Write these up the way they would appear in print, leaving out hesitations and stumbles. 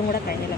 ഇതും കൂടെ കഴിഞ്ഞില്ല.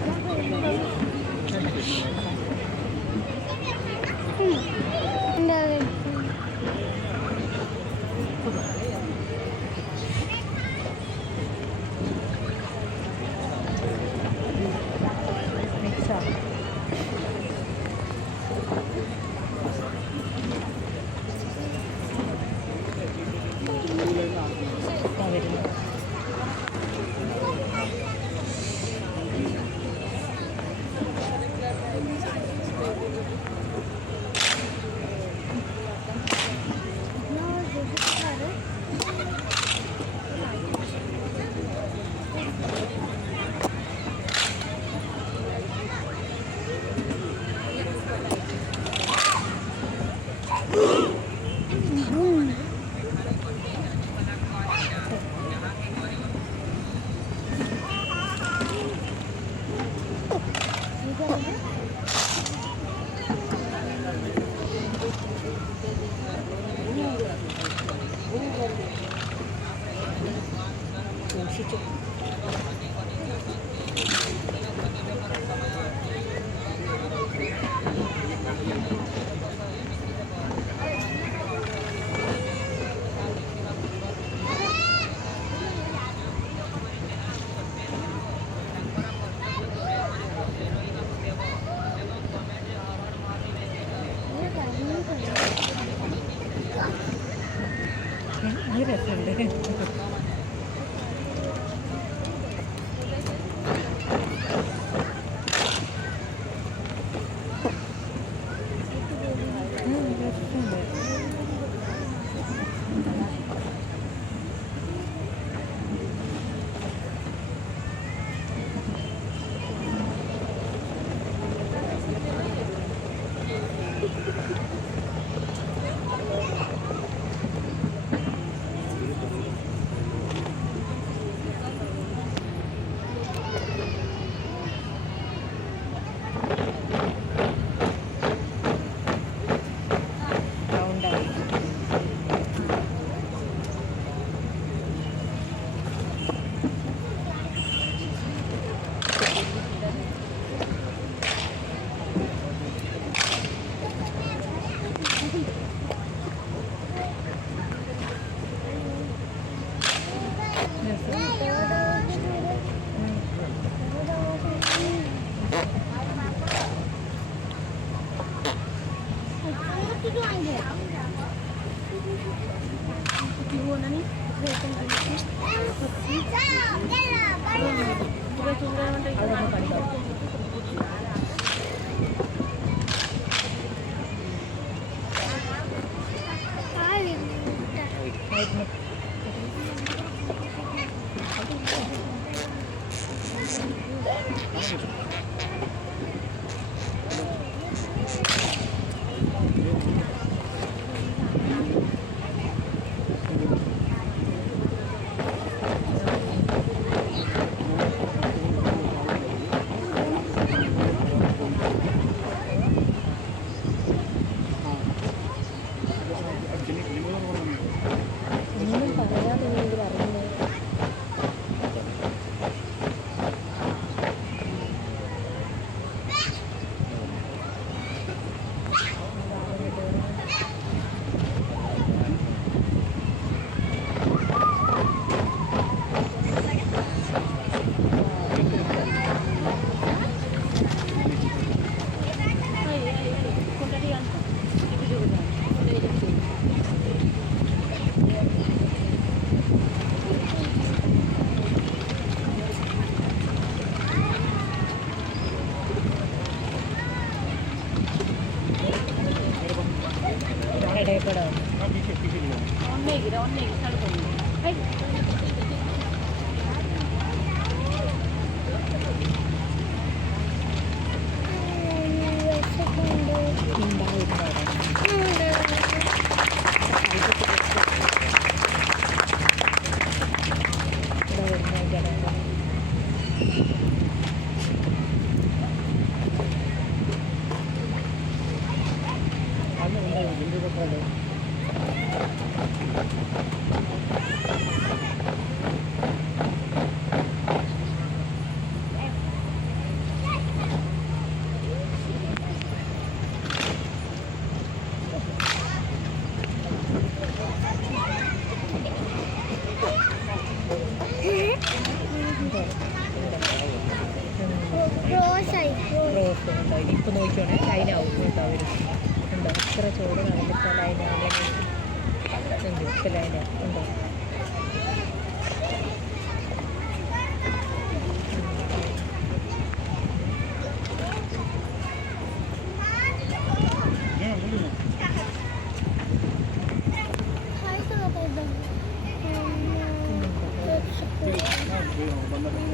ഇനിയിപ്പോൾ നോക്കിക്കോണേ ലൈനാവും കേട്ടോ അവർ ഉണ്ടോ എത്ര ചോറ് നടന്നിട്ടാൽ ലൈനാവില്ല ഇപ്പം ലൈനാവും ഉണ്ടോ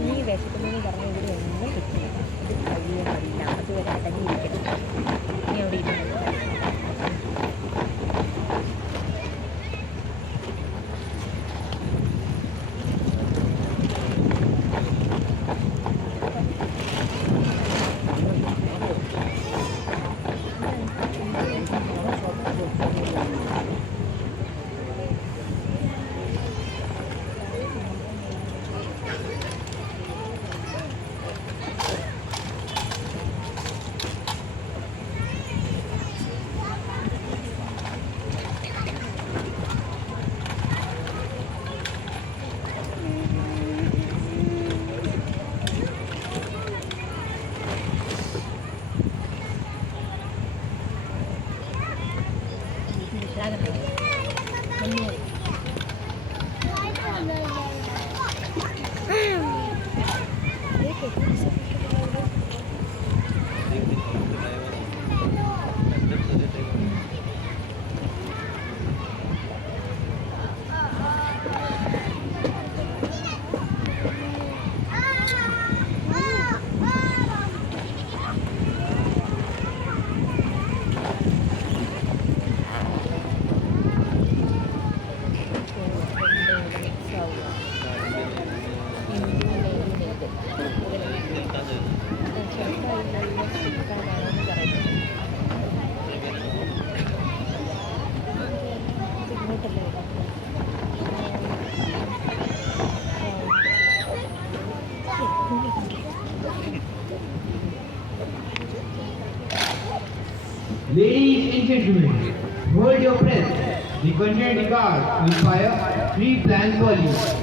നീ വിശക്കുന്നതെന്ന് പറഞ്ഞാൽ ഇവിടെ ഒന്നും കിട്ടില്ല ഇത് കഴിയാൻ കഴിയില്ല അതുവരെ അടങ്ങിയിരിക്കണം നീ അവിടെ ഇരുന്നു Ladies and gentlemen, hold your breath. The container guard will fire 3 blank volleys.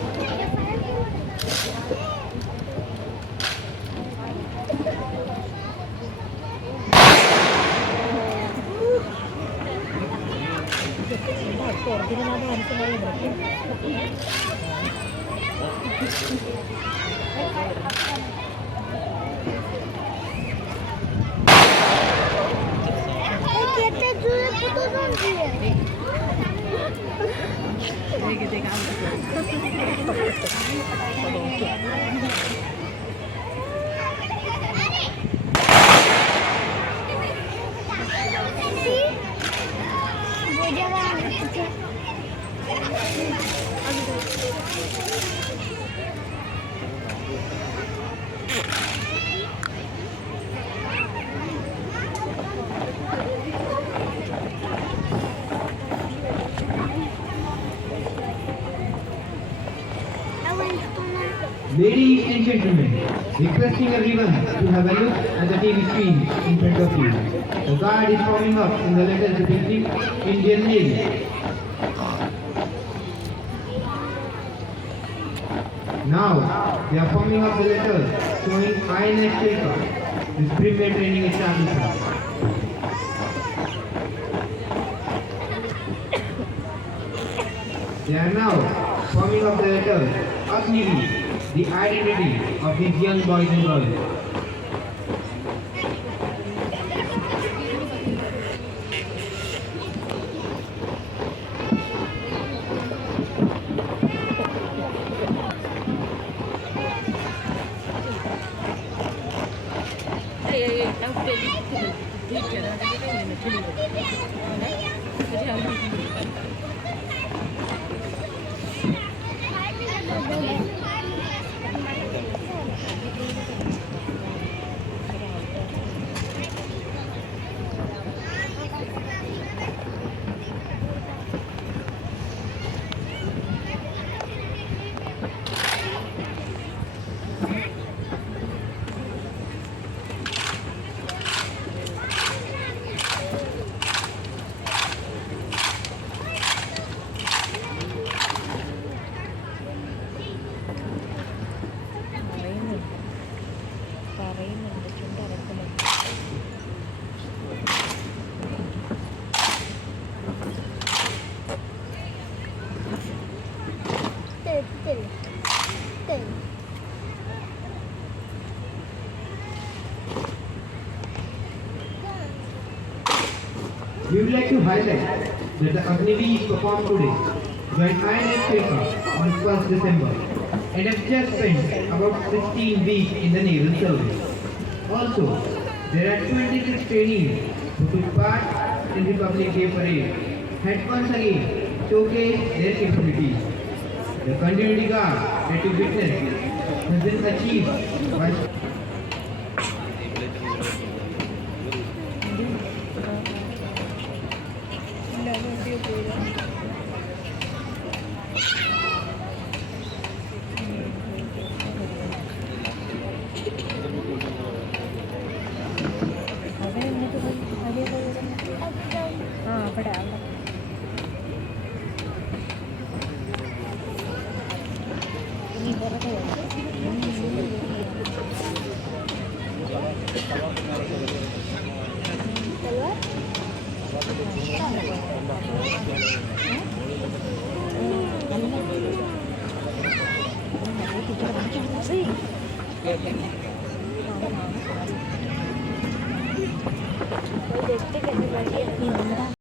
Ladies and gentlemen, requesting everyone to have a look at the TV screen in front of you. The guard is forming up in the letters depicting Indian Navy. Now, they are forming up the letters showing INS Shaker, this premier training establishment. They are now forming up the letters Agniveer, the identity of these young boys and girls. We would like to highlight that the Agniveers performed today joined INF Shilpa on 1st December and have just spent about 16 weeks in the naval service. Also, there are 26 trainees who took part in Republic Day Parade had once again showcased their capabilities. The continuity guard that you witnessed has been achieved by അവിടെ ഈ പുറത്ത് എന്താ